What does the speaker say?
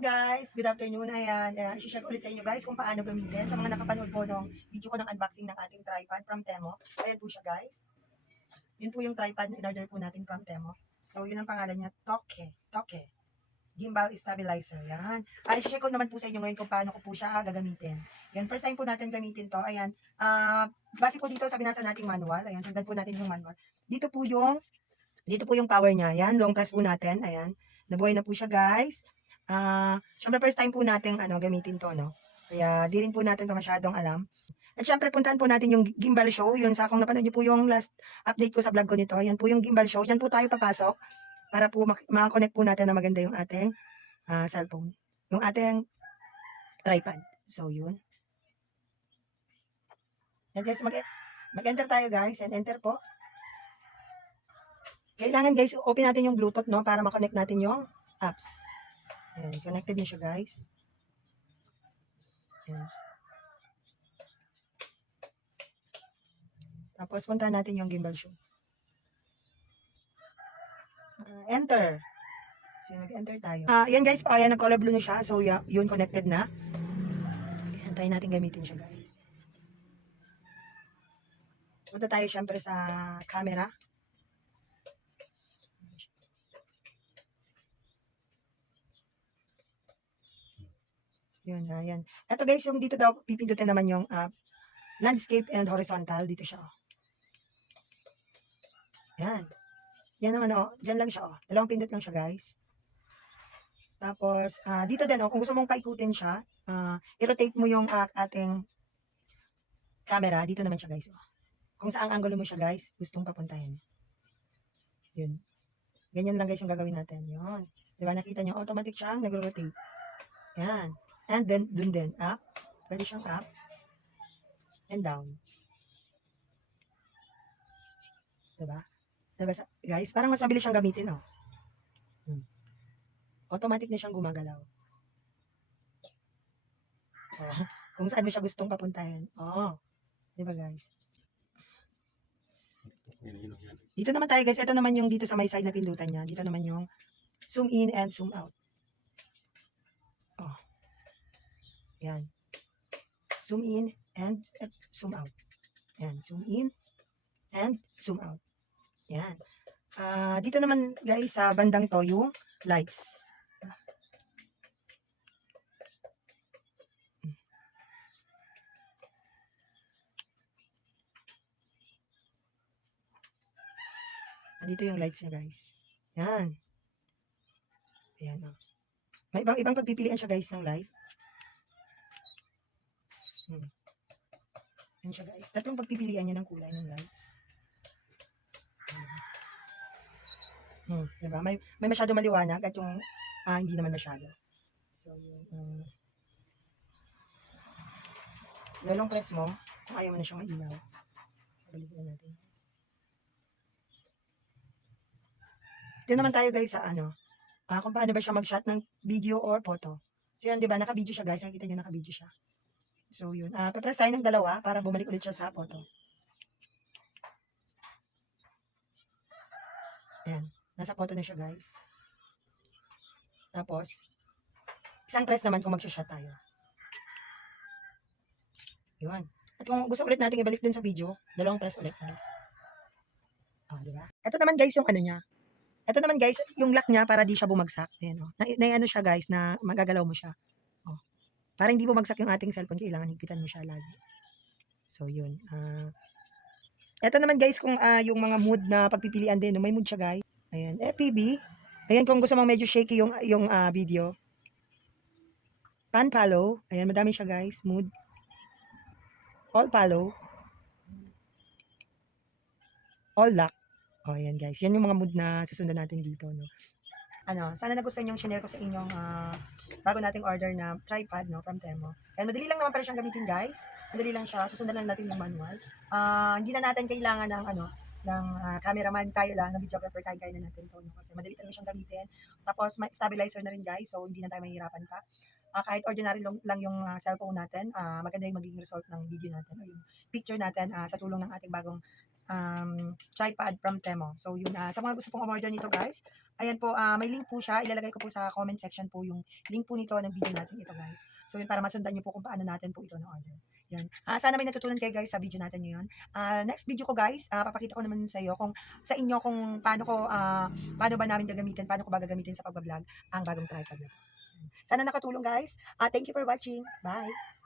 guys, good afternoon. Ayan, uh, share ko ulit sa inyo guys kung paano gamitin. Sa mga nakapanood po ng video ko ng unboxing ng ating tripod from Temo. Ayan po siya guys. Yun po yung tripod na in-order po natin from Temo. So, yun ang pangalan niya, Toke. Toke. Gimbal Stabilizer. Yan. Ay, share ko naman po sa inyo ngayon kung paano ko po siya gagamitin. Yan, first time po natin gamitin to. Ayan. ah base po dito sa binasa nating manual. Ayan, sundan po natin yung manual. Dito po yung, dito po yung power niya. Yan, long press po natin. Ayan. Nabuhay na po siya guys. Ah, syempre first time po natin ano gamitin 'to, no. Kaya di rin po natin 'to masyadong alam. At syempre puntahan po natin yung gimbal show, yun sa kung napanood niyo po yung last update ko sa vlog ko nito. Yan po yung gimbal show. Diyan po tayo papasok para po mak- makakonect po natin na maganda yung ating ah, cellphone. Yung ating tripod. So yun. Yan guys, mag mag-enter tayo guys and enter po. Kailangan guys, open natin yung Bluetooth no para makonect natin yung apps. Ayan, connected din siya guys. Ayan. Tapos puntahan natin yung gimbal show. Ah, enter. So, nag-enter tayo. Ah, yan guys, pa, ayan, nag-color blue na siya. So, yun connected na. Ayan, try natin gamitin siya guys. Punta tayo syempre sa camera. Yun, ayan. Ito guys, yung dito daw, pipindutin naman yung ah, landscape and horizontal. Dito siya, oh. Yan. Yan naman, oh. Diyan lang siya, oh. Dalawang pindot lang siya, guys. Tapos, ah, dito din, oh, kung gusto mong paikutin siya, ah, i-rotate mo yung ah, ating camera. Dito naman siya, guys, oh. Kung saang angulo mo siya, guys, gustong papuntahin. Yun. Ganyan lang, guys, yung gagawin natin. Yun. Di ba, nakita nyo, automatic siyang nag-rotate. Yan. And then, dun din, up. Pwede siyang up. And down. Diba? Diba, guys? Parang mas mabilis siyang gamitin, oh. Hmm. Automatic na siyang gumagalaw. Oh. Kung saan mo siya gustong papuntahin. Oh. Diba, guys? Dito naman tayo, guys. Ito naman yung dito sa may side na pindutan niya. Dito naman yung zoom in and zoom out. Oh. Yan. Zoom in and zoom out. Yan. Zoom in and zoom out. Yan. Ah, dito naman, guys, sa bandang to, yung lights. Hmm. Andito yung lights niya, guys. Yan. Ayan, oh. May ibang ibang pagpipilian siya, guys, ng light. Hmm. Yan siya, guys. Tatlong pagpipilian niya ng kulay ng lights. Hmm. Hmm, diba? May, may masyado maliwanag at yung ah, hindi naman masyado. So, yung uh, lalong press mo kung ayaw mo na siyang mailaw. Balikan natin, guys. Dito naman tayo guys sa ano, ah, kung paano ba siya mag-shot ng video or photo. So yun, di ba, naka-video siya guys. Nakikita nyo naka-video siya. So yun, ah, papress tayo ng dalawa para bumalik ulit siya sa photo. Ayan, nasa photo na siya guys. Tapos, isang press naman kung mag-shot tayo. Yun. At kung gusto ulit natin ibalik dun sa video, dalawang press ulit guys. Ah, di ba? Ito naman guys yung ano niya, ito naman guys, yung lock niya para di siya bumagsak. Ayan, oh. Na, na ano siya guys, na magagalaw mo siya. Oh. Para hindi bumagsak yung ating cellphone, kailangan higpitan mo siya lagi. So, yun. Ah ito naman guys, kung ah, yung mga mood na pagpipilian din, no, may mood siya guys. Ayan, FPV. Ayan, kung gusto mong medyo shaky yung, yung ah, video. Pan follow. Ayan, madami siya guys. Mood. All follow. All lock. O, ayan guys. Yan yung mga mood na susundan natin dito, no. Ano, sana nagustuhan yung shinare ko sa inyong ah, bago nating order na tripod, no, from Temo. And madali lang naman pala siyang gamitin, guys. Madali lang siya. Susundan lang natin yung manual. Ah, hindi na natin kailangan ng, ano, ng ah, cameraman tayo lang, ng videographer, kaya-kaya na natin to, no? Kasi madali talaga siyang gamitin. Tapos, may stabilizer na rin, guys. So, hindi na tayo mahihirapan pa. Ah, kahit ordinary lang, lang yung ah, cellphone natin, ah, maganda yung magiging result ng video natin o yung picture natin ah, sa tulong ng ating bagong um, tripod from Temo. So yun, ah, sa mga gusto pong umorder nito guys, ayan po, ah, may link po siya. Ilalagay ko po sa comment section po yung link po nito ng video natin ito guys. So yun, para masundan niyo po kung paano natin po ito na-order. Yan. Ah, sana may natutunan kayo guys sa video natin ngayon. Ah, next video ko guys, ah, papakita ko naman sa iyo kung sa inyo kung paano ko ah, paano ba namin gagamitin, paano ko ba gagamitin sa pagbablog ang bagong tripod na to. Yan. Sana nakatulong guys. Ah, thank you for watching. Bye.